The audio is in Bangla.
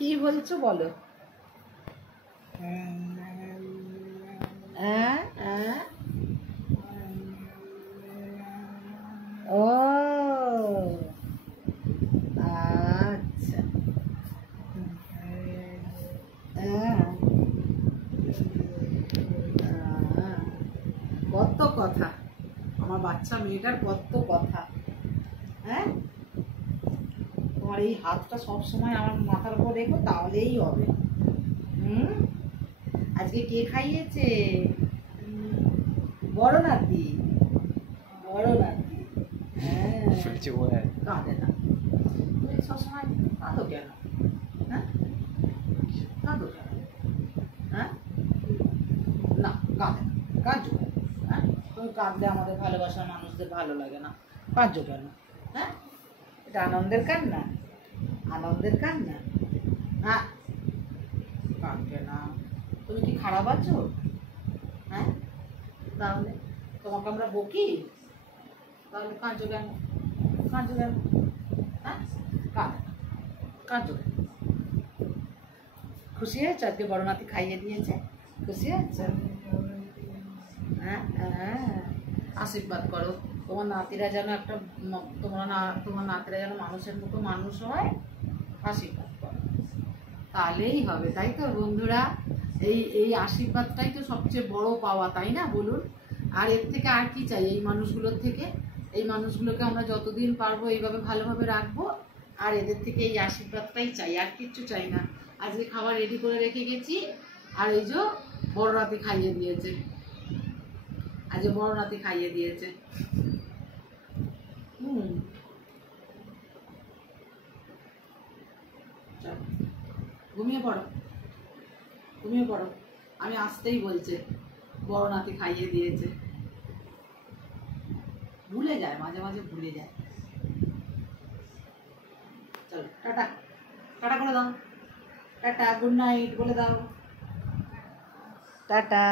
কি বলছো বলো? ও আচ্ছা। কত কথা, আমার বাচ্চা মেয়েটার কত কথা। হ্যাঁ, তোমার এই হাতটা সব সময় আমার মাথার উপর রেখো, তাহলেই হবে। আজকে কে খাইয়েছে? বড় নাতি, বড় নাতি। হ্যাঁ, কাঁদে না তুমি সবসময়, কাঁদো কেন? হ্যাঁ, কাঁদো কেন? হ্যাঁ, না কাঁদে না, কাঁদছো কেন? হ্যাঁ, তুমি কাঁদলে আমাদের ভালোবাসার মানুষদের ভালো লাগে না, কাঁদছো কেন? হ্যাঁ, এটা আনন্দের কান্না, আনন্দের কান্না। হ্যাঁ, কাঁদবে না। তুমি কি খারাপ আছো? হ্যাঁ, তাহলে তোমাকে আমরা বকি? তাহলে কাঁদছো কেন? কাঁদছো কেন? হ্যাঁ, কাঁদছো কেন? খুশি হয়েছে আজকে বড় নাতি খাইয়ে দিয়েছে? খুশি হয়েছে? হ্যাঁ হ্যাঁ, আশীর্বাদ করো তোমার নাতিরা যেন একটা, তোমার নাতিরা যেন মানুষের মতো মানুষ হয়, আশীর্বাদ করো, তাহলেই হবে। তাই তো বন্ধুরা, এই এই আশীর্বাদটাই তো সবচেয়ে বড় পাওয়া, তাই না বলুন? আর এর থেকে আর কি চাই এই মানুষগুলোর থেকে? এই মানুষগুলোকে আমরা যতদিন পারবো এইভাবে ভালোভাবে রাখবো, আর এদের থেকে এই আশীর্বাদটাই চাই, আর কিচ্ছু চাই না। আজকে খাবার রেডি করে রেখে গেছি, আর এই যে বড় রাতে খাইয়ে দিয়েছে, আজ বড় নাতি খাইয়ে দিয়েছে। ঘুমিয়ে পড়ো, ঘুমিয়ে পড়ো, আমি আসতেই বলছে, বড় নাতি খাইয়ে দিয়েছে। ভুলে যায়, মাঝে মাঝে ভুলে যায়। চলো টাটা, টাটা করে দাও, টাটা, গুড নাইট বলে দাও, টাটা।